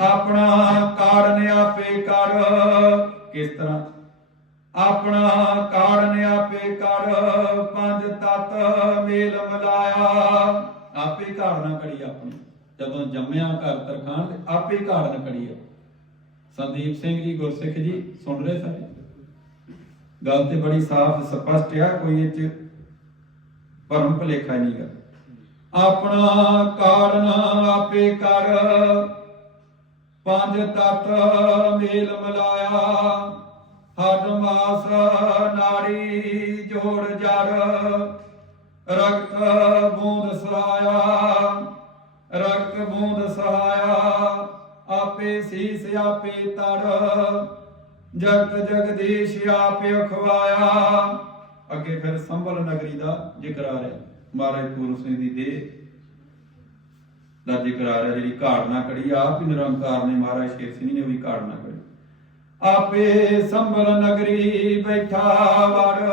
ਆਪਣਾ ਕਾਰਨ ਆਪੇ ਕਰ। ਕਿਸ ਤਰ੍ਹਾਂ? ਆਪਣਾ ਕਾਰਨ ਆਪੇ ਕਰ। ਪੰਜ ਤਤ ਮੇਲ ਮਿਲਾਇਆ। ਆਪੇ ਕਾਰਨ ਕੜੀ ਆਪਣੀ। ਜਦੋਂ ਜੰਮਿਆ ਘਰ ਤਰਖਾਣ ਤੇ ਆਪੇ ਕਾਰਨ ਕੜੀ ਆ ਸੰਦੀਪ ਸਿੰਘ ਜੀ, ਗੁਰਸਿੱਖ ਜੀ, ਸੁਣ ਰਹੇ ਸਾਰੇ? ਗੱਲ ਤੇ ਬੜੀ ਸਾਫ਼, ਸਪਸ਼ਟ ਆ, ਕੋਈ ਇਹ ਚ ਭਰਮ ਭਲੇਖਾ ਨਹੀਂ ਗਾ। ਆਪਣਾ ਕਾਰਨ ਆਪੇ ਕਰ। ਪੰਜ ਤਤ ਮੇਲ ਮਿਲਾਇਆ ਹੱਡ ਮਾਸ ਨਾੜੀ ਜੋੜ ਜੜ ਰਕਤ ਬੂੰਦ ਸਹਾਇਆ ਰਕਤ ਬੂੰਦ ਸਹਾਇਆ ਆਪੇ ਸੀਸ, ਆਪੇ ਤੜ, ਜਗਤ ਜਗਦੀਸ਼ ਆਪੇ ਖਵਾਇਆ ਅੱਗੇ ਫਿਰ ਸੰਭਲ ਨਗਰੀ ਦਾ ਜ਼ਿਕਰ ਆ ਰਿਹਾ, ਮਹਾਰਾਜ ਪੂਰਨ ਸਿੰਘ ਦੀ ਦੇਹ ਦਾ ਜ਼ਿਕਰ ਆ ਰਿਹਾ ਜਿਹੜੀ ਘਾੜਨਾ ਕੜੀ, ਆਪ ਹੀ ਨਿਰੰਕਾਰ ਨੇ ਮਹਾਰਾਜ ਸ਼ੇਰ ਸਿੰਘ ਨੇ ਵੀ ਘਾੜਨਾ ਕੜੀ। ਆਪੇ ਸੰਭਲ ਨਗਰੀ ਬੈਠਾ ਵੜ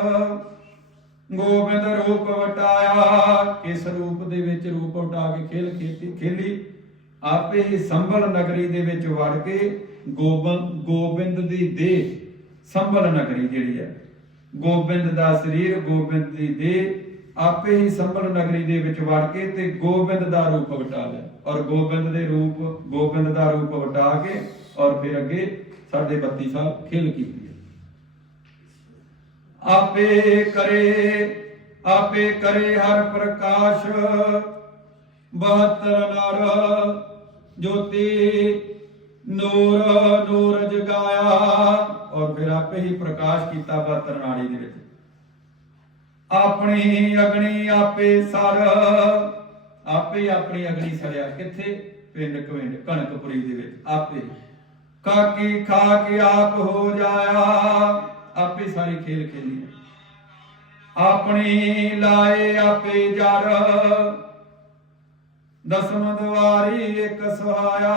ਗੋਬਿੰਦ ਰੂਪ ਵਟਾਇਆ, ਕਿਸ ਰੂਪ ਦੇ ਵਿੱਚ ਰੂਪ ਵਟਾ ਕੇ ਖੇਲ ਖੇਤੀ ਖੇਲੀ? ਆਪੇ ਹੀ ਸੰਭਲ ਨਗਰੀ ਦੇ ਵਿੱਚ ਵੜ ਕੇ ਗੋਬਿੰਦ ਗੋਬਿੰਦ ਦੀ ਦੇਹ ਸੰਭਲ ਨਗਰੀ ਜਿਹੜੀ ਹੈ। ਗੋਬਿੰਦ ਦਾ ਸਰੀਰ, ਗੋਬਿੰਦ ਦੀ ਦੇਹ ਆਪੇ ਹੀ ਸੰਭਲ ਨਗਰੀ ਦੇ ਵਿੱਚ ਵੜ ਕੇ ਤੇ ਗੋਬਿੰਦ ਦਾ ਰੂਪ ਵਟਾ ਲਿਆ ਔਰ ਗੋਬਿੰਦ ਦੇ ਰੂਪ, ਗੋਬਿੰਦ ਦਾ ਰੂਪ ਵਟਾ ਕੇ ਔਰ ਫਿਰ ਅੱਗੇ ਸਾਡੇ 32 ਸਾਲ ਖੇਲ ਕੀਤੀ ਆਪੇ ਕਰੇ ਆਪੇ ਕਰੇ ਹਰ ਪ੍ਰਕਾਸ਼। 72 ਨਰ, ਜੋਤੀ, ਨੂਰ ਨੂਰ ਜਗਾਇਆ। ਔਰ ਫਿਰ ਆਪੇ ਹੀ ਪ੍ਰਕਾਸ਼ ਕੀਤਾ 72 ਨਾੜੀ ਦੇ ਵਿੱਚ। ਆਪਣੀ ਅਗਨੀ ਆਪੇ ਸਰ। ਆਪੇ ਆਪਣੀ ਅਗਨੀ ਸੜਿਆ ਕਿੱਥੇ? ਪਿੰਡ ਕਵਿੰਡ, ਕਣਕਪੁਰੀ ਦੇ ਵਿੱਚ। ਆਪੇ। ਕਾਕੀ ਖਾ ਕੇ ਆਪ ਹੋ ਜਾਇਆ। ਆਪੇ ਸਾਰੀ ਖੇਲ ਖੇਲੀ। ਆਪਣੀ ਲਾਏ ਆਪੇ ਜਰ। ਦਸਮ ਦਵਾਰੀ ਇੱਕ ਸਹਾਇਆ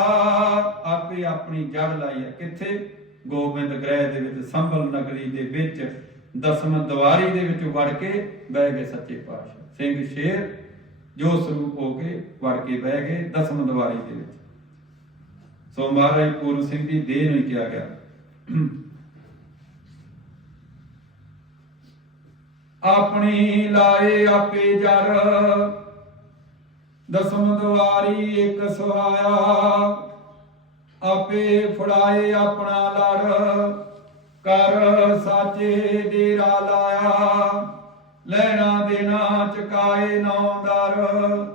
ਆਪੇ ਆਪਣੀ ਜੜ ਲਾਈ ਹੈ। ਕਿੱਥੇ? ਗੋਬਿੰਦ ਗ੍ਰਹਿ ਦੇ ਵਿੱਚ, ਸੰਭਲ ਨਗਰੀ ਦੇ ਵਿੱਚ। ਦਸਮ ਦਵਾਰੀ ਦੇ ਵਿੱਚ ਵੜ ਕੇ ਬਹਿ ਗਏ ਸੱਚੇ ਪਾਤਸ਼ਾਹ। ਸਿੰਘ ਸ਼ੇਰ ਜੋ ਸਰੂਪ ਹੋ ਕੇ ਵੜ ਕੇ ਬਹਿ ਗਏ ਦਸਮ ਦਵਾਰੀ ਦੇ ਵਿੱਚ। ਸੋ ਮਹਾਰਾਜ ਪੂਰਨ ਸਿੰਘ ਦੀ ਦੇਹ ਨੂੰ ਕਿਹਾ ਗਿਆ। ਆਪਣੀ ਲਾਏ ਆਪੇ ਜਰ, ਦਸਮ ਦਵਾਰੀ ਇੱਕ ਸਹਾਇਆ, ਆਪੇ ਫੜਾਏ ਆਪਣਾ ਲੜ। ਕਰ ਸਾਚੇ ਡੇਰਾ ਲਾਇਆ। ਲੈਣਾ ਦੇਣਾ ਚਕਾਏ ਦਰ।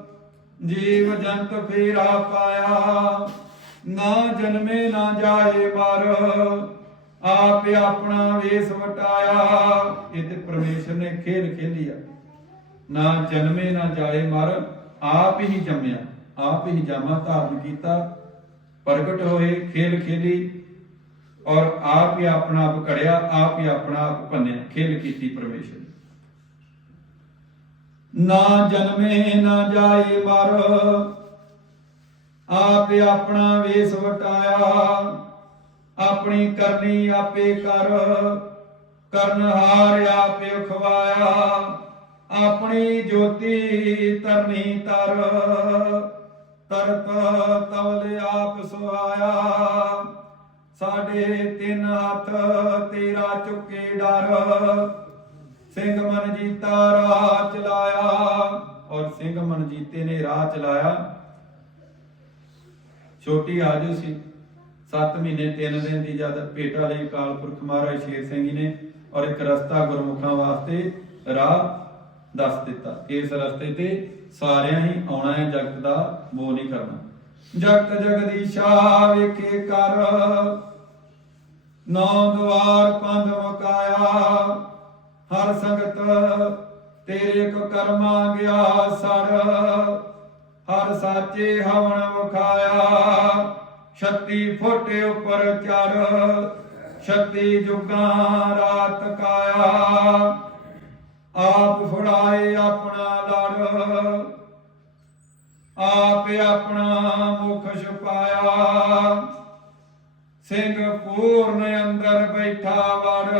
ਜੀਵ ਜੰਤ ਫੇਰਾ ਪਾਇਆ। ਨਾ ਜਨਮੇ ਨਾ ਜਾਏ ਮਰ। ਆਪ ਆਪਣਾ ਵੇਸ ਵਟਾਇਆ। ਇਹ ਤੇ ਪਰਮੇਸ਼ਰ ਨੇ ਖੇਲ ਖੇਲੀ ਆ। ਨਾ ਜਨਮੇ ਨਾ ਜਾਏ ਮਰ, ਆਪ ਹੀ ਜੰਮਿਆ। ਆਪ ਹੀ ਜਾਮਾ ਧਾਰਨ ਕੀਤਾ। ਪ੍ਰਗਟ ਹੋਏ, ਖੇਲ ਖੇਲੀ। ਔਰ ਆਪ ਹੀ ਆਪਣਾ ਆਪ ਕੜਿਆ, ਆਪ ਹੀ ਆਪਣਾ ਆਪ ਭੰਨਿਆ, ਖੇਲ ਕੀਤੀ ਪਰਮੇਸ਼ਰ ਨਾ। ਜਨਮੇ, ਨਾ ਜਾਏ ਮਰ, ਆਪ ਆਪਣਾ ਵੇਸ ਵਟਾਇਆ, ਆਪਣੀ ਕਰਨੀ ਆਪੇ ਕਰ ਕਰਨਹਾਰ ਆਪੇ ਖਵਾਇਆ, ਆਪਣੀ ਜੋਤੀ ਤਰਨੀ ਤਰ ਤਰਤ ਤਵਲ ਆਪ ਸੁਆਇਆ ਸਾਡੇ ਤਿੰਨ ਹੱਥ, ਤੇਰਾ ਚੁੱਕੇ ਡਰ। ਸਿੰਘ ਮਨ ਜੀਤਾ ਰਾਹ ਚਲਾਇਆ, ਔਰ ਸਿੰਘ ਮਨ ਜੀਤੇ ਨੇ ਰਾਹ ਚਲਾਇਆ। ਛੋਟੀ ਆਜੂ ਸੀ। 7 ਮਹੀਨੇ 3 ਦਿਨ ਦੀ ਜਦ ਭੇਟਾ ਲਈ ਅਕਾਲ ਪੁਰਖ ਮਹਾਰਾਜ ਸ਼ੇਰ ਸਿੰਘ ਜੀ ਨੇ, ਔਰ ਇੱਕ ਰਸਤਾ ਗੁਰਮੁਖਾਂ ਵਾਸਤੇ ਰਾਹ ਦੱਸ ਦਿੱਤਾ। ਇਸ ਰਸਤੇ ਤੇ ਸਾਰਿਆਂ ਹੀ ਆਉਣਾ ਹੈ, ਜਗਤ ਦਾ ਮੋਹ ਨਹੀਂ ਕਰਨਾ। ਜਗਤ ਜਗਦੀਸ਼ਾ ਵੇਖੇ ਕਰ। ਨੌ ਦਵਾਰ ਪੰਧ ਮਕਾਇਆ, ਹਰ ਸੰਗਤ ਤੇਰੇ ਕੋ ਕਰਮਾ ਗਿਆ ਸੜ ਹਰ ਸਾਚੇ ਹਵਨ ਵਖਾਇਆ 36 ਫੁੱਟ ਉੱਪਰ ਚੜ। ਛੱਤੀ ਜੁਗਾਂ ਰਾਤ ਕਾਇਆ, ਆਪ ਫੜਾਏ ਆਪਣਾ ਲੜ। ਆਪ ਆਪਣਾ ਮੁਖ ਛੁਪਾਇਆ। ਸਿੰਘ ਪੂਰਨ ਅੰਦਰ ਬੈਠਾ ਵੜ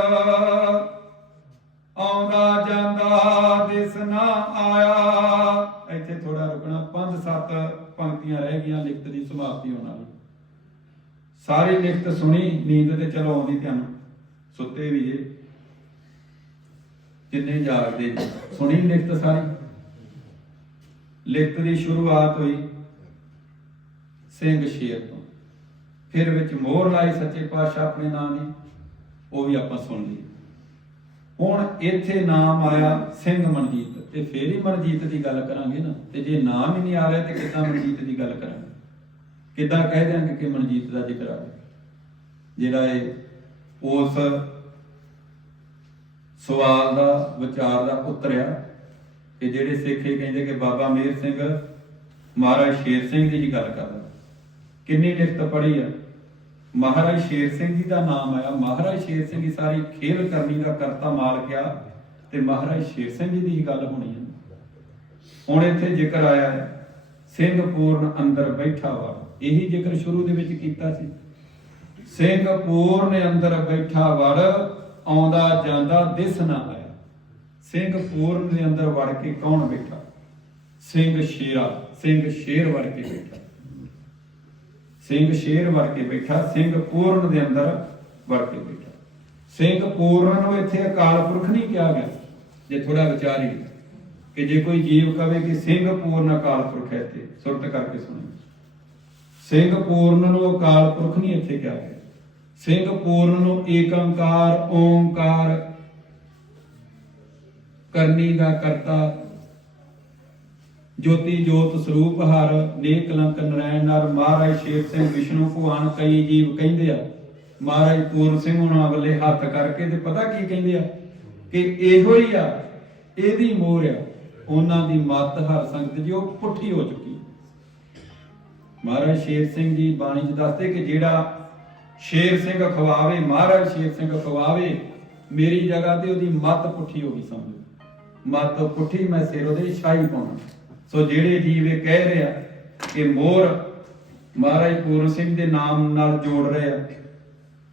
ਆਉਂਦਾ ਜਾਂਦਾ ਦਿਸ ਨਾ ਆਇਆ। ਇੱਥੇ ਥੋੜਾ ਰੁਕਣਾ, ਪੰਜ ਸੱਤ ਪੰਕਤੀਆਂ ਰਹਿ ਗਈਆਂ ਲਿਖਤ ਦੀ ਸਮਾਪਤੀ ਹੋਣ ਵਾਲੀ ਸਾਰੀ ਲਿਖਤ ਸੁਣੀ, ਨੀਂਦ ਤੇ ਚਲੋ ਆਉਂਦੀ ਤੁਹਾਨੂੰ ਸੁੱਤੇ ਵੀ ਜੇ। ਜਿੰਨੇ ਜਾਗਦੇ। ਸੁਣੀ ਲਿਖਤ ਸਾਰੀ। ਲਿਖਤ ਦੀ ਸ਼ੁਰੂਆਤ ਹੋਈ ਸਿੰਘ ਸ਼ੇਰ ਤੋਂ। ਫਿਰ ਵਿੱਚ ਮੋਹਰ ਲਾਈ ਸੱਚੇ ਪਾਤਸ਼ਾਹ ਆਪਣੇ ਨਾਮ ਦੀ, ਉਹ ਵੀ ਆਪਾਂ ਸੁਣ ਲਈ। ਹੁਣ ਇੱਥੇ ਨਾਮ ਆਇਆ ਸਿੰਘ ਮਨਜੀਤ, ਤੇ ਫੇਰ ਹੀ ਮਨਜੀਤ ਦੀ ਗੱਲ ਕਰਾਂਗੇ ਨਾ। ਤੇ ਜੇ ਨਾਮ ਹੀ ਨਹੀਂ ਆ ਰਿਹਾ, ਤੇ ਕਿੱਦਾਂ ਮਨਜੀਤ ਦੀ ਗੱਲ ਕਰਾਂਗੇ? ਕਿੱਦਾਂ ਕਹਿ ਦਿਆਂਗੇ ਕਿ ਮਨਜੀਤ ਦਾ ਜ਼ਿਕਰ ਆ ਜਿਹੜਾ ਇਹ ਉਸ ਸਵਾਲ ਦਾ, ਵਿਚਾਰ ਦਾ ਉੱਤਰ ਆ ਕਿ ਜਿਹੜੇ ਸਿੱਖ ਇਹ ਕਹਿੰਦੇ ਕਿ ਬਾਬਾ ਮੇਰ ਸਿੰਘ, ਮਹਾਰਾਜ ਸ਼ੇਰ ਸਿੰਘ ਦੀ ਹੀ ਗੱਲ ਕਰਦਾ। ਕਿੰਨੀ ਲਿਖਤ ਪੜ੍ਹੀ ਆ? ਮਹਾਰਾਜ ਸ਼ੇਰ ਸਿੰਘ ਜੀ ਦਾ ਨਾਮ ਆਇਆ। ਮਹਾਰਾਜ ਸ਼ੇਰ ਸਿੰਘ ਦੀ ਸਾਰੀ ਖੇਲ ਕਰਨੀ ਦਾ ਕਰਤਾ ਮਾਲਕ ਆ ਤੇ ਮਹਾਰਾਜ ਸ਼ੇਰ ਸਿੰਘ ਜੀ ਦੀ ਹੀ ਗੱਲ ਹੋਣੀ ਹੈ ਹੁਣ ਇੱਥੇ ਜ਼ਿਕਰ ਆਇਆ ਹੈ ਸਿੰਘ ਪੂਰਨ ਅੰਦਰ ਬੈਠਾ ਵਾ। ਇਹੀ ਜ਼ਿਕਰ ਸ਼ੁਰੂ ਦੇ ਵਿੱਚ ਕੀਤਾ ਸੀ। ਸਿੰਘ ਪੂਰਨ ਅੰਦਰ ਬੈਠਾ ਵੜ, ਆਉਂਦਾ ਜਾਂਦਾ ਦਿਸ ਨਾ ਆਇਆ। ਸਿੰਘ ਪੂਰਨ ਦੇ ਅੰਦਰ ਵੜ ਕੇ ਕੌਣ ਬੈਠਾ? ਸਿੰਘ ਸ਼ੇਰਾ, ਸਿੰਘ ਸ਼ੇਰ ਵੜ ਕੇ ਬੈਠਾ। ਸਿੰਘ ਸ਼ੇਰ ਵੜ ਕੇ ਬੈਠਾ, ਸਿੰਘ ਪੂਰਨ ਦੇ ਅੰਦਰ ਵੜ ਕੇ ਬੈਠਾ। ਸਿੰਘ ਪੂਰਨ ਨੂੰ ਇੱਥੇ ਅਕਾਲ ਪੁਰਖ ਨਹੀਂ ਕਿਹਾ ਗਿਆ, ਜੇ ਥੋੜਾ ਵਿਚਾਰੀ ਕਿ ਜੇ ਕੋਈ ਜੀਵ ਕਵੇ ਕਿ ਸਿੰਘ ਪੂਰਨ ਅਕਾਲ ਪੁਰਖ ਹੈ ਤੇ ਸੁਰਤ ਕਰਕੇ ਸੁਣੋ ਸਿੰਘ ਪੂਰਨ ਨੂੰ ਅਕਾਲ ਪੁਰਖ ਨਹੀਂ ਇੱਥੇ ਕਿਹਾ ਗਿਆ। ਸਿੰਘ ਪੂਰਨ ਨੂੰ ਏਕੰਕਾਰ, ਓੰਕਾਰ ਕਰਨੀ ਦਾ ਕਰਤਾ ਜੋਤੀ ਜੋਤ ਸਰੂਪ ਹਰ ਨੇਕ ਕਲੰਕ ਨਰੈਣ ਨਰ ਮਹਾਰਾਜ ਸ਼ੇਰ ਸਿੰਘ ਵਿਸ਼ਨੂੰ ਭਗਵਾਨ ਕਈ ਜੀਵ ਕਹਿੰਦੇ ਆ। ਮਹਾਰਾਜ ਪੂਰਨ ਸਿੰਘ ਉਹਨਾਂ ਵੱਲੇ ਹੱਥ ਕਰਕੇ ਤੇ ਪਤਾ ਕੀ ਕਹਿੰਦੇ ਆ? ਕਿ ਇਹੋ ਹੀ ਆ, ਇਹਦੀ ਮੋਹਰ ਆ, ਉਹਨਾਂ ਦੀ ਮੱਤ ਹਰ ਸੰਗਤ ਜੀ ਉਹ ਪੁੱਠੀ ਹੋ ਚੁੱਕੀ। ਮਹਾਰਾਜ ਸ਼ੇਰ ਸਿੰਘ ਜੀ ਬਾਣੀ 'ਚ ਦੱਸਦੇ ਕਿ ਜਿਹੜਾ ਸ਼ੇਰ ਸਿੰਘ ਖਵਾਵੇ, ਮਹਾਰਾਜ ਸ਼ੇਰ ਸਿੰਘ ਖਵਾਵੇ, ਮੇਰੀ ਜਗ੍ਹਾ ਤੇ ਉਹਦੀ ਮੱਤ ਪੁੱਠੀ ਹੋ ਗਈ ਸਮਝੋ। ਮੱਤ ਪੁੱਠੀ ਮੈਂ ਸਿਰ ਉਹਦੇ ਸ਼ਾਹੀ ਪਾਉਣਾ। ਸੋ ਜਿਹੜੇ ਜੀਵ ਇਹ ਕਹਿ ਰਿਹਾ ਕਿ ਮੋਰ ਮਹਾਰਾਜ ਪੂਰਨ ਸਿੰਘ ਦੇ ਨਾਮ ਨਾਲ ਜੋੜ ਰਹੇ ਆ,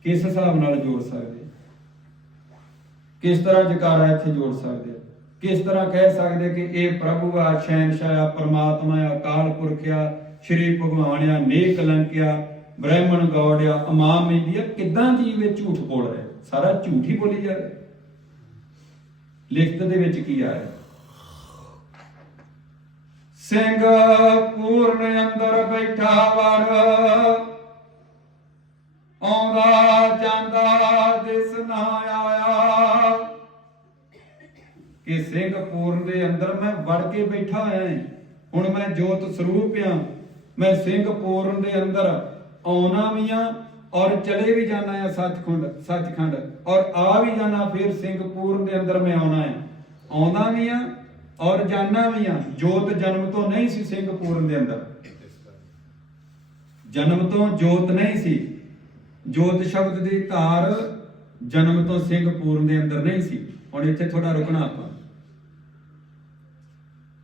ਕਿਸ ਹਿਸਾਬ ਨਾਲ ਜੋੜ ਸਕਦੇ ਕਿਸ ਤਰ੍ਹਾਂ ਜਕਾਰਾ ਇੱਥੇ ਜੋੜ ਸਕਦੇ ਕਿਸ ਤਰ੍ਹਾਂ ਕਹਿ ਸਕਦੇ ਕਿ ਇਹ ਪ੍ਰਭੂ ਆ ਸ਼ਹਿਨशाह ਆ, ਪਰਮਾਤਮਾ ਆ, ਅਕਾਲ ਪੁਰਖ ਆ, ਸ਼੍ਰੀ ਭਗਵਾਨ ਆ, ਨੇਕ ਕਲੰਕਿਆ ਬ੍ਰਾਹਮਣ ਗੌਡ ਆ, ਅਮਾਮ ਮੀਡੀਆ ਕਿਦਾਂ ਜੀਵ ਇਹ ਝੂਠ ਬੋਲ ਰਿਹਾ? ਸਾਰਾ ਝੂਠ ਹੀ ਬੋਲੀ ਜਾ ਰਿਹਾ। ਲਿਖਤ ਦੇ ਵਿੱਚ ਕੀ ਆ ਰਿਹਾ? ਸਿੰਘ ਪੂਰਨ ਅੰਦਰ ਬੈਠਾ ਵੜ। ਆਉਂਦਾ ਜਾਂਦਾ ਦਿਸ ਨਾ ਆਇਆ। ਕਿ ਸਿੰਘ ਪੂਰਨ ਦੇ ਅੰਦਰ ਮੈਂ ਵੜ ਕੇ ਬੈਠਾ ਹੋਇਆ ਹੁਣ ਮੈਂ ਜੋਤ ਸਰੂਪ ਆ। ਮੈਂ ਸਿੰਘ ਪੂਰਨ ਦੇ ਅੰਦਰ ਆਉਣਾ ਵੀ ਆ ਔਰ ਚਲੇ ਵੀ ਜਾਣਾ ਆ ਸੱਚਖੰਡ ਸੱਚਖੰਡ। ਔਰ ਆ ਵੀ ਜਾਣਾ, ਫਿਰ ਸਿੰਘ ਪੂਰਨ ਦੇ ਅੰਦਰ ਮੈਂ ਆਉਣਾ ਹੈ ਆਉਂਦਾ ਵੀ ਆ ਔਰ ਜਾਣਾ ਵੀ ਆ ਜੋਤ ਜਨਮ ਤੋਂ ਨਹੀਂ ਸੀ ਸਿੰਘ ਪੂਰਨ ਦੇ ਅੰਦਰ। ਜਨਮ ਤੋਂ ਜੋਤ ਨਹੀਂ ਸੀ। ਜੋਤ ਸ਼ਬਦ ਦੀ ਧਾਰ ਜਨਮ ਤੋਂ ਸਿੰਘ ਪੂਰਨ ਦੇ ਅੰਦਰ ਨਹੀਂ ਸੀ। ਹੁਣ ਇੱਥੇ ਥੋੜਾ ਰੁਕਣਾ ਆਪਾਂ।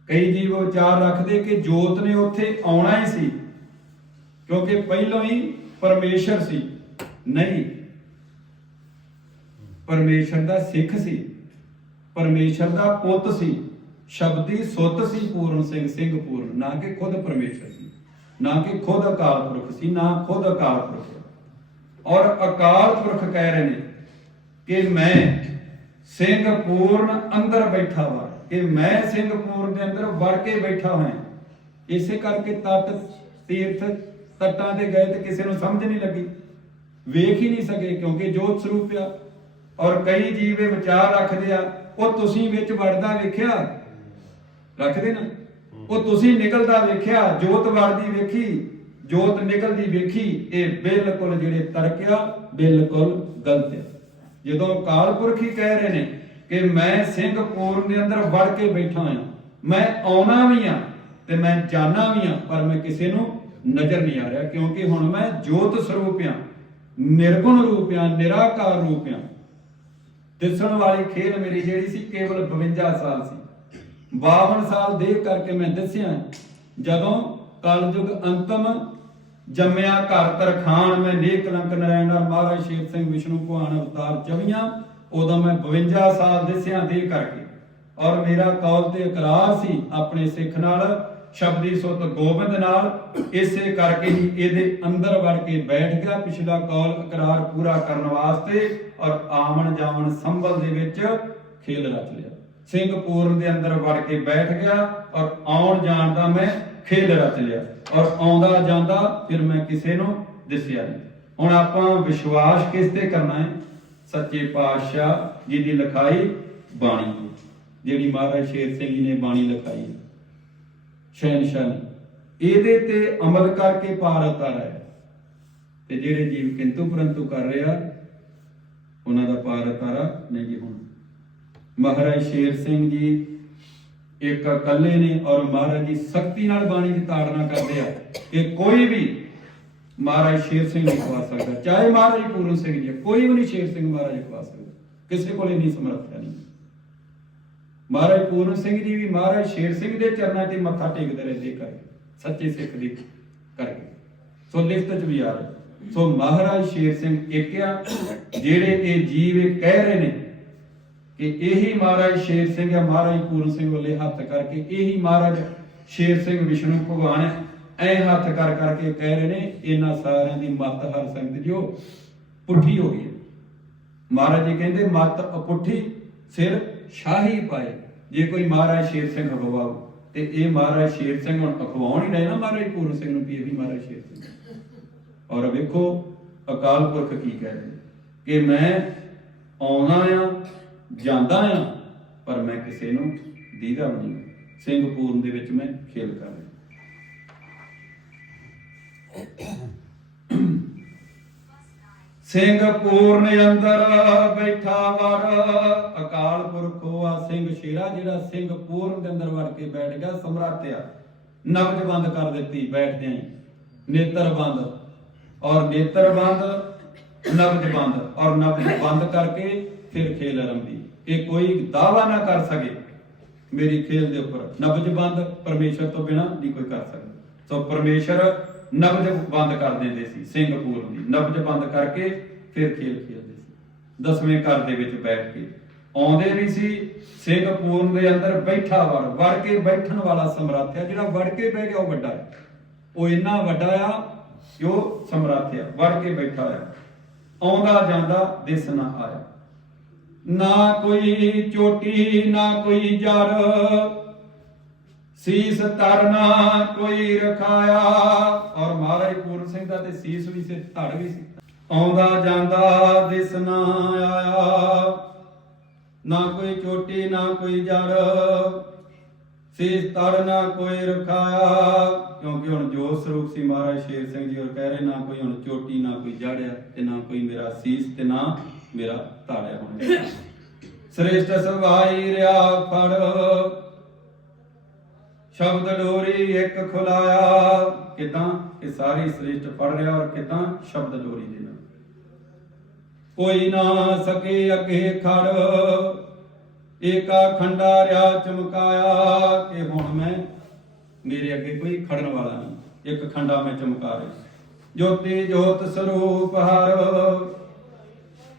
ਕਈ ਜੀਵ ਵਿਚਾਰ ਰੱਖਦੇ ਕਿ ਜੋਤ ਨੇ ਉੱਥੇ ਆਉਣਾ ਹੀ ਸੀ, ਕਿਉਂਕਿ ਪਹਿਲਾਂ ਹੀ ਪਰਮੇਸ਼ਰ ਸੀ। ਨਹੀਂ। ਪਰਮੇਸ਼ਰ ਦਾ ਸਿੱਖ ਸੀ। ਪਰਮੇਸ਼ਰ ਦਾ ਪੁੱਤ ਸੀ। ਸ਼ਬਦੀ ਸੁੱਤ ਸੀ, ਪੂਰਨ ਸਿੰਘ ਸਿੰਘ ਪੂਰਨ, ਨਾ ਕਿ ਖੁਦ ਪਰਮੇਸ਼ਰ ਸੀ, ਨਾ ਕਿ ਖੁਦ ਅਕਾਲ ਪੁਰਖ ਸੀ, ਨਾ ਖੁਦ ਅਕਾਲ ਪੁਰਖ। ਔਰ ਅਕਾਲ ਪੁਰਖ ਕਹਿ ਰਹੇ ਨੇ ਕਿ ਮੈਂ ਸਿੰਘ ਪੂਰਨ ਅੰਦਰ ਬੈਠਾ ਵਾ, ਕਿ ਮੈਂ ਸਿੰਘ ਪੂਰਨ ਦੇ ਅੰਦਰ ਵੜ ਕੇ ਬੈਠਾ ਹਾਂ ਇਸੇ ਕਰਕੇ ਤਤ ਤੀਰਥ ਤੱਟਾਂ ਤੇ ਗਏ ਤੇ ਕਿਸੇ ਨੂੰ ਸਮਝ ਨਹੀਂ ਲੱਗੀ। ਵੇਖ ਹੀ ਨਹੀਂ ਸਕੇ, ਕਿਉਂਕਿ ਜੋਤ ਸਰੂਪ ਆ। ਔਰ ਕਈ ਜੀਵ ਵਿਚਾਰ ਰੱਖਦੇ ਆ, ਉਹ ਤੁਸੀਂ ਵਿੱਚ ਵੜਦਾ ਵੇਖਿਆ ਰੱਖਦੇ ਨਾ। ਉਹ ਤੁਸੀਂ ਨਿਕਲਦਾ ਵੇਖਿਆ, ਜੋਤ ਵੜਦੀ ਵੇਖੀ, ਜੋਤ ਨਿਕਲਦੀ ਵੇਖੀ, ਇਹ ਬਿਲਕੁਲ ਜਿਹੜੇ ਤਰਕ ਆ ਬਿਲਕੁਲ ਗਲਤ ਆ ਜਦੋਂ ਅਕਾਲ ਪੁਰਖ ਹੀ ਕਹਿ ਰਹੇ ਨੇ ਕਿ ਮੈਂ ਸਿੰਘ ਪੂਰਨ ਦੇ ਅੰਦਰ ਵੜ ਕੇ ਬੈਠਾ ਹਾਂ, ਮੈਂ ਆਉਣਾ ਵੀ ਆ ਤੇ ਮੈਂ ਜਾਣਾ ਵੀ ਆ ਪਰ ਮੈਂ ਕਿਸੇ ਨੂੰ ਨਜ਼ਰ ਨਹੀਂ ਆ ਰਿਹਾ, ਕਿਉਂਕਿ ਹੁਣ ਮੈਂ ਜੋਤ ਸਰੂਪ ਆ ਨਿਰਗੁਣ ਰੂਪ ਆ ਨਿਰਾਕਾਰ ਰੂਪ ਆ ਦਿਸਣ ਵਾਲੀ ਖੇਲ ਮੇਰੀ ਜਿਹੜੀ ਸੀ, ਕੇਵਲ 52 ਸਾਲ ਸੀ। 52 ਸਾਲ ਦੇਖ ਕਰਕੇ ਮੈਂ ਦੱਸਿਆ, ਜਦੋਂ ਕਲਯੁਗ ਅੰਤਮ ਜੰਮਿਆ ਘਰ ਤਰਖਾਨ ਮੈਂ ਨੇਕ ਕਲੰਕ ਨਰੈਣ ਨਾਲ ਮਹਾਰਾਜ ਸ਼ੇਰ ਸਿੰਘ ਵਿਸ਼ਨੂੰ ਭਗਵਾਨ ਅਵਤਾਰ ਚਵੀਆਂ, ਉਦੋਂ ਮੈਂ 52 ਸਾਲ ਦੱਸਿਆ ਦੇ ਕਰਕੇ। ਔਰ ਮੇਰਾ ਕੌਲ ਤੇ ਇਕਰਾਰ ਸੀ ਆਪਣੇ ਸਿੱਖ ਨਾਲ, ਸ਼ਬਦੀ ਸੁਤ ਗੋਬਿੰਦ ਨਾਲ, ਇਸੇ ਕਰਕੇ ਹੀ ਇਹਦੇ ਅੰਦਰ ਵੜ ਕੇ ਬੈਠ ਗਿਆ ਪਿਛਲਾ ਕੌਲ ਇਕਰਾਰ ਪੂਰਾ ਕਰਨ ਵਾਸਤੇ ਔਰ ਆਮਣ ਜਾਵਣ ਸੰਭਲ ਦੇ ਵਿੱਚ ਖੇਲ ਰਚ ਲਿਆ। ਸਿੰਘ ਪੂਰਨ ਦੇ ਅੰਦਰ ਵੜ ਕੇ ਬੈਠ ਗਿਆ ਔਰ ਆਉਣ ਜਾਣ ਦਾ ਮੈਂ ਖੇਲ ਰਚ ਲਿਆ ਔਰ ਆਉਂਦਾ ਜਾਂਦਾ ਫਿਰ ਮੈਂ ਕਿਸੇ ਨੂੰ ਦਿਸਿਆ ਨਹੀਂ। ਹੁਣ ਆਪਾਂ ਵਿਸ਼ਵਾਸ ਕਿਸ ਤੇ ਕਰਨਾ ਹੈ? ਸੱਚੇ ਪਾਤਸ਼ਾਹ ਜੀ ਦੀ ਲਿਖਾਈ ਬਾਣੀ ਜਿਹੜੀ ਮਹਾਰਾਜ ਸ਼ੇਰ ਸਿੰਘ ਜੀ ਨੇ ਬਾਣੀ ਲਿਖਾਈ ਹੈ। ਸ਼ਹਿਨशाह ਇਹਦੇ ਤੇ ਅਮਲ ਕਰਕੇ ਪਾਰ ਉਤਾਰਾ ਹੈ। ਤੇ ਜਿਹੜੇ ਜੀਵ ਕਿੰਤੂ ਪਰੰਤੂ ਕਰ ਰਿਹਾ, ਉਹਨਾਂ ਦਾ ਪਾਰ ਉਤਾਰਾ ਨਹੀਂ ਜੀ ਹੁਣ। ਮਹਾਰਾਜ ਸ਼ੇਰ ਸਿੰਘ ਜੀ ਇੱਕ ਇਕੱਲੇ ਨੇ ਔਰ ਮਹਾਰਾਜ ਜੀ ਸਖਤੀ ਨਾਲ ਬਾਣੀ ਦੀ ਤਾੜਨਾ ਕਰਦੇ ਆ ਕਿ ਕੋਈ ਵੀ ਮਹਾਰਾਜ ਸ਼ੇਰ ਸਿੰਘ ਨਹੀਂ ਖਵਾ ਸਕਦਾ, ਚਾਹੇ ਮਹਾਰਾਜ ਪੂਰਨ ਸਿੰਘ ਜੀ ਕੋਈ ਵੀ ਨਹੀਂ ਸ਼ੇਰ ਸਿੰਘ ਮਹਾਰਾਜ ਖਵਾ ਸਕਦਾ, ਕਿਸੇ ਕੋਲ ਇੰਨੀ ਸਮਰੱਥਾ ਨਹੀਂ। ਮਹਾਰਾਜ ਪੂਰਨ ਸਿੰਘ ਜੀ ਵੀ ਮਹਾਰਾਜ ਸ਼ੇਰ ਸਿੰਘ ਦੇ ਚਰਨਾਂ ਤੇ ਮੱਥਾ ਟੇਕਦੇ ਰਹਿੰਦੇ ਕਰਕੇ ਸੱਚੇ ਸਿੱਖ ਦੀ ਕਰਕੇ ਸੋ ਲਿਖਤ ਚ ਵੀ ਆ ਰਿਹਾ। ਸੋ ਮਹਾਰਾਜ ਸ਼ੇਰ ਸਿੰਘ ਇੱਕ ਆ, ਜਿਹੜੇ ਇਹ ਜੀਵ ਕਹਿ ਰਹੇ ਨੇ ਕਿ ਇਹੀ ਮਹਾਰਾਜ ਸ਼ੇਰ ਸਿੰਘ ਹੈ, ਮਹਾਰਾਜ ਪੂਰਨ ਸਿੰਘ ਵੱਲੇ ਹੱਥ ਕਰਕੇ, ਇਹੀ ਮਹਾਰਾਜ ਸ਼ੇਰ ਸਿੰਘ ਵਿਸ਼ਨੂੰ ਭਗਵਾਨ ਐ ਹੱਥ ਕਰ ਕਰਕੇ ਕਹਿ ਰਹੇ ਨੇ, ਇਹਨਾਂ ਸਾਰਿਆਂ ਦੀ ਮੱਤ ਹਰ ਸੰਗਤ ਜੋ ਪੁੱਠੀ ਹੋ ਗਈ ਮਹਾਰਾਜ ਜੀ ਕਹਿੰਦੇ, ਮੱਤ ਅਪੁੱਠੀ, ਸਿਰ ਸ਼ਾਹੀ ਪਾਏ। ਜੇ ਕੋਈ ਮਹਾਰਾਜ ਸ਼ੇਰ ਸਿੰਘ ਅਖਵਾਉ ਤੇ ਇਹ ਮਹਾਰਾਜ ਸ਼ੇਰ ਸਿੰਘ ਹੁਣ ਅਖਵਾਉਣ ਹੀ ਰਹੇ ਨਾ ਮਹਾਰਾਜ ਪੂਰਨ ਸਿੰਘ ਨੂੰ, ਵੀ ਇਹ ਵੀ ਮਹਾਰਾਜ ਸ਼ੇਰ ਸਿੰਘ ਔਰ ਵੇਖੋ ਅਕਾਲ ਪੁਰਖ ਕੀ ਕਹਿ ਰਹੇ ਕਿ ਮੈਂ ਆਉਣਾ ਆ ਜਾਂਦਾ ਆ ਪਰ ਮੈਂ ਕਿਸੇ ਨੂੰ ਦੀਦਾ ਨਹੀਂ। ਸਿੰਘ ਪੂਰਨ ਦੇ ਵਿੱਚ ਮੈਂ ਖੇਲ ਕਰ ਰਿਹਾ। ਸਿੰਘ ਪੂਰਨ ਅੰਦਰ ਬੈਠਾ ਵਰ, ਅਕਾਲ ਪੁਰਖ ਹੋਆ ਸਿੰਘ ਸ਼ੇਰਾ, ਜਿਹੜਾ ਸਿੰਘ ਪੂਰਨ ਦੇ ਅੰਦਰ ਵੜ ਕੇ ਬੈਠ ਗਿਆ ਸਮਰਾਤਿਆ ਨਬਜ ਬੰਦ ਕਰ ਦਿੱਤੀ ਬੈਠਦਿਆਂ ਹੀ। ਨੇਤਰ ਬੰਦ। ਔਰ ਨੇਤਰ ਬੰਦ, ਨਬਜ ਬੰਦ। ਔਰ ਨਬਜ ਬੰਦ ਕਰਕੇ ਫਿਰ ਖੇਲ ਆਰੰਭੀ। ਇਹ ਕੋਈ ਦਾਵਾ ਨਾ ਕਰ ਸਕੇ, ਮੇਰੀ ਖੇਲ ਦੇ ਉੱਪਰ। ਨਬਜ ਪਰਮੇਸ਼ਰ ਤੋਂ ਬਿਨਾ ਨਹੀਂ ਕੋਈ ਕਰ ਸਕਦਾ। ਸੋ ਪਰਮੇਸ਼ਰ ਨਬਜ ਬੰਦ ਕਰ ਦਿੰਦੇ ਸੀ ਸਿੰਘ ਪੂਰਨ ਦੀ। ਨਬਜ ਬੰਦ ਕਰਕੇ ਫਿਰ ਖੇਲ ਖੇਡਦੇ ਸੀ। ਦਸਵੇਂ ਘਰ ਦੇ ਵਿੱਚ ਬੈਠ ਕੇ। ਆਉਂਦੇ ਵੀ ਸੀ ਸਿੰਘ ਦੇ ਅੰਦਰ ਬੈਠਾ ਵੜ ਵੜ ਕੇ ਬੈਠਣ ਵਾਲਾ ਸਮਰੱਥ ਹੈ। ਜਿਹੜਾ ਵੜ ਕੇ ਬਹਿ ਗਿਆ, ਉਹ ਵੱਡਾ ਹੈ। ਉਹ ਇੰਨਾ ਵੱਡਾ ਆ ਕਿ ਉਹ ਸਮਰੱਥ ਆ। ਵੜ ਕੇ ਬੈਠਾ ਆ ਆਉਂਦਾ ਜਾਂਦਾ ਦਿਸ ਨਾ ਆਇਆ। ਨਾ ਕੋਈ ਚੋਟੀ, ਨਾ ਕੋਈ ਜਰ ਸੀਸ ਤਰਨਾ ਕੋਈ ਰਖਾਇਆ। ਔਰ ਮਹਾਰਾਜ ਪੂਰਨ ਸਿੰਘ ਦਾ ਤੇ ਸੀਸ ਵੀ ਸੀ, ਧੜ ਵੀ ਸੀ। ਆਉਂਦਾ ਜਾਂਦਾ ਦਿਸ ਨਾ ਆਇਆ। ਨਾ ਕੋਈ ਚੋਟੀ, ਨਾ ਕੋਈ ਜੜ। ਸੀਸ ਤੜ ਨਾ ਕੋਈ ਰਖਾਇਆ। ਕਿਉਂਕਿ ਹੁਣ ਜੋ ਸਰੂਪ ਸੀ ਮਹਾਰਾਜ ਸ਼ੇਰ ਸਿੰਘ ਜੀ ਔਰ ਕਹਿ ਰਹੇ, ਨਾ ਕੋਈ ਹੁਣ ਚੋਟੀ, ਨਾ ਕੋਈ ਜੜਿਆ ਤੇ ਨਾ ਕੋਈ ਮੇਰਾ ਸੀਸ ਤੇ ਨਾ ਮੇਰਾ ਧਾੜਿਆ ਹੁਣ। ਸ੍ਰੇਸ਼ਟ ਸਵਾਈ ਰਿਆ ਫੜ। ਸ਼ਬਦ ਡੋਰੀ ਇੱਕ ਖੁਲਾਇਆ। ਕਿਦਾਂ? ਕਿ ਸਾਰੀ ਸ੍ਰੇਸ਼ਟ ਪੜ ਰਿਹਾ ਔਰ ਕਿਦਾਂ? ਸ਼ਬਦ ਡੋਰੀ ਦੇ ਨਾਲ। ਕੋਈ ਨਾ ਸਕੇ ਅੱਗੇ ਖੜ। ਏਕਾ ਖੰਡਾ ਰਿਆ ਚਮਕਾਇਆ ਕਿ ਹੁਣ ਮੈਂ ਮੇਰੇ ਅੱਗੇ ਕੋਈ ਖੜਨ ਵਾਲਾ ਨਹੀਂ। ਇੱਕ ਖੰਡਾ ਮੈਂ ਚਮਕਾ ਰਿਹਾ। ਜੋਤੀ ਜੋਤ ਸਰੂਪ ਹਰ।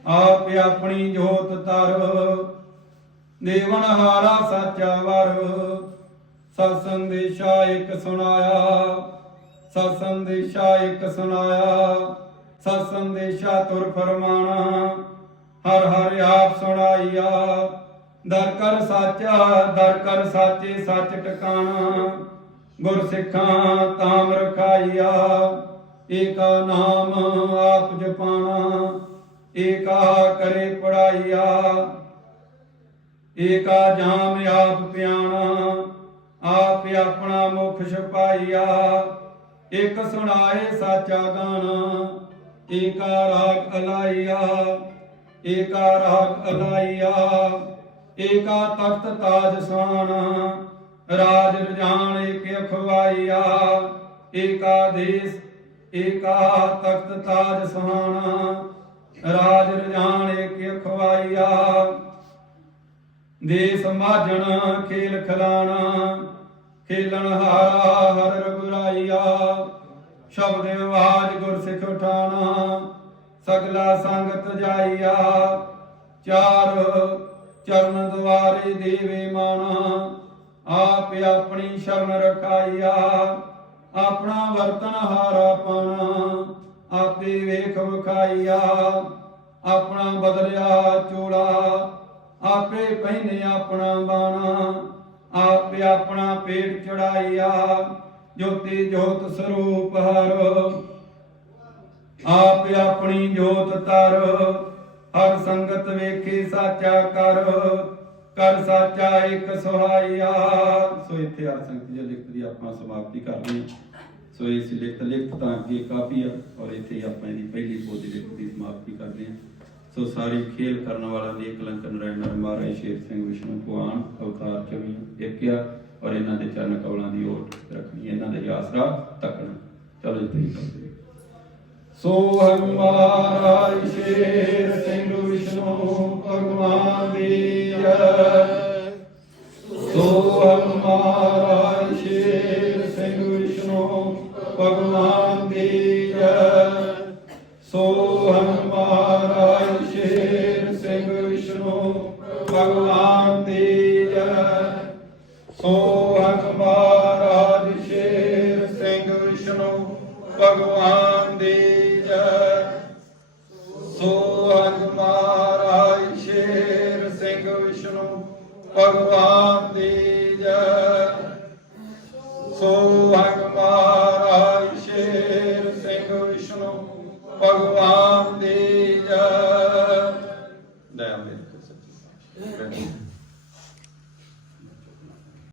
ਆਪ ਆਪਣੀ ਜੋਤ ਤਰ ਦੇਵਨ ਹਾਰਾ ਸਾਚਾ ਵਰ। ਸਤ ਸੰਦੇਸ਼ਾ ਇੱਕ ਸੁਣਾਇਆ ਸਤ ਸੰਦੇਸ਼ਾ ਇੱਕ ਸੁਣਾਇਆ ਸਤ ਸੰਦੇਸ਼ਾ ਤੁਰ ਫਰਮਾਣਾ। ਹਰ ਹਰ ਆਪ ਸੁਣਾਈਆ, ਦਰ ਕਰ ਸਾਚਾ, ਦਰ ਕਰ ਸਾਚੇ ਸੱਚ ਟਿਕਾਣਾ। ਗੁਰ ਸਿੱਖਾਂ ਤਾਮ ਰਖਾਈਆ, ਏਕਾ ਨਾਮ ਆਪ ਜਪਾਣਾ। ਏਕਾ ਕਰੇ ਪੜਾਈਆ, ਏਕਾ ਜਾਮ ਆਪ ਪਿਆਣਾ, ਆਪ ਆਪਣਾ ਮੁਖ ਛਪਾਈਆ। ਇੱਕ ਸੁਣਾਏ ਸਾਚਾ ਗਾਣਾ, ਏਕਾ ਰਾਗ ਅਲਾਈਆ, ਏਕਾ ਰਾਗ ਅਲਾਈਆ। ਏਕਾ ਤਖਤ ਤਾਜ ਸਾਣਾ, ਰਾਜ ਰਜਾਨ ਏਕ ਅਖਵਾਈਆ। ਏਕਾ ਦੇਸ, ਏਕਾ ਤਖਤ ਤਾਜ ਸਹਾਣਾ ਰਾਜ ਰਜਾਨ ਏਕ ਅਖਵਾਈਆ ਦੇਸ ਮਾਝਣ ਖੇਲ ਖਲਾਣਾ, ਖੇਲਣ ਹਾਰਾ ਹਰ ਰਗੁਰਾਈਆ ਸ਼ਬਦ ਆਵਾਜ ਗੁਰ ਸਿੱਖ ਉਠਾਣਾ, ਸਗਲਾ ਸੰਗਤ ਜਾਈਆ ਚਾਰ ਚਰਨ ਦੁਆਰੇ ਦੇਵੇ ਮਾਣਾ, ਆਪ ਆਪਣੀ ਸ਼ਰਨ ਰਖਾਈਆ ਆਪਣਾ ਵਰਤਨ ਹਾਰਾ ਪਾਣਾ ਆਪੇ ਵੇਖ ਵਿਖਾਈਆ, ਆਪਣਾ ਬਦਲਿਆ ਚੋਲਾ ਆਪੇ ਪਹਿਨੇ ਆਪਣਾ ਬਾਣਾ, ਆਪੇ ਆਪਣਾ ਪੇਟ ਚੜਾਈਆ, ਜੋਤੀ ਜੋਤ ਸਰੂਪ ਹਰ। ਆਪ ਆਪਣੀ ਜੋਤ ਤਰ, ਹਰ ਸੰਗਤ ਵੇਖੇ ਸਾਚਾ ਕਰ। ਕਰ ਸਾਚਾ ਇੱਕ ਸੁਹਾਈਆ। ਸੋ ਇੱਥੇ ਹਰ ਸੰਗਤ ਜੀ ਲਿਖਤ ਦੀ ਆਪਾਂ ਸਮਾਪਤੀ ਕਰਦੇ ਹਾਂ ਸੋ ਇਸ ਲਿਖਤ ਲਿਖਤ ਤਾਂ ਅੱਗੇ ਕਾਫੀ ਆ ਔਰ ਇੱਥੇ ਆਪਾਂ ਇਹਦੀ ਪਹਿਲੀ ਪੋਥੀ ਲਿਖਤ ਦੀ ਸਮਾਪਤੀ ਕਰਦੇ ਹਾਂ। ਸੋ ਸਾਰੀ ਖੇਲ ਕਰਨ ਵਾਲਾ ਨੇ ਕਲੰਕ ਨਰਾਇਣ ਨਰ ਮਹਾਰਾਜ ਸ਼ੇਰ ਸਿੰਘ, ਵਿਸ਼ਨੂੰ ਭਗਵਾਨ ਅਵਤਾਰ, ਚਵੀ ਇੱਕ ਔਰ ਇਹਨਾਂ ਦੇ ਚਰਨ ਕਵਲਾਂ ਦੀ ਓਟ ਰੱਖਣੀ ਇਹਨਾਂ ਦਾ ਆਸਰਾ ਤੱਕਣਾ। ਚਲੋ ਜੀ, ਤੁਸੀਂ ਕਰਦੇ ਹਾਂ। ਸੋ ਹਮਾਰਾ ਸ਼ੇਰ ਸਿੰਘ, ਵਿਸ਼ਨੂੰ, ਭਗਵਾਨ ਦੀ ਜੈ। ਸੋ ਹਮਾਰਾ ਸ਼ੇਰ ਸਿੰਘ ਵਿਸ਼ਨੂੰ ਭਗਵਾਨ ਦੀ ਜੈ ਸੋ ਮਹਾਰਾਜ ਸ਼ੇਰ ਸਿੰਘ ਵਿਸ਼ਨੂੰ ਭਗਵਾਨ ਦੀ ਜੈ ਸੋ ਹਮਾਰਾ ਸ਼ੇਰ ਸਿੰਘ ਵਿਸ਼ਨੂੰ ਭਗਵਾਨ ਦੀ ਜੈ ਸੋ ਹਮਾਰਾ ਸ਼ੇਰ ਸਿੰਘ ਵਿਸ਼ਨੂੰ ਭਗਵਾਨ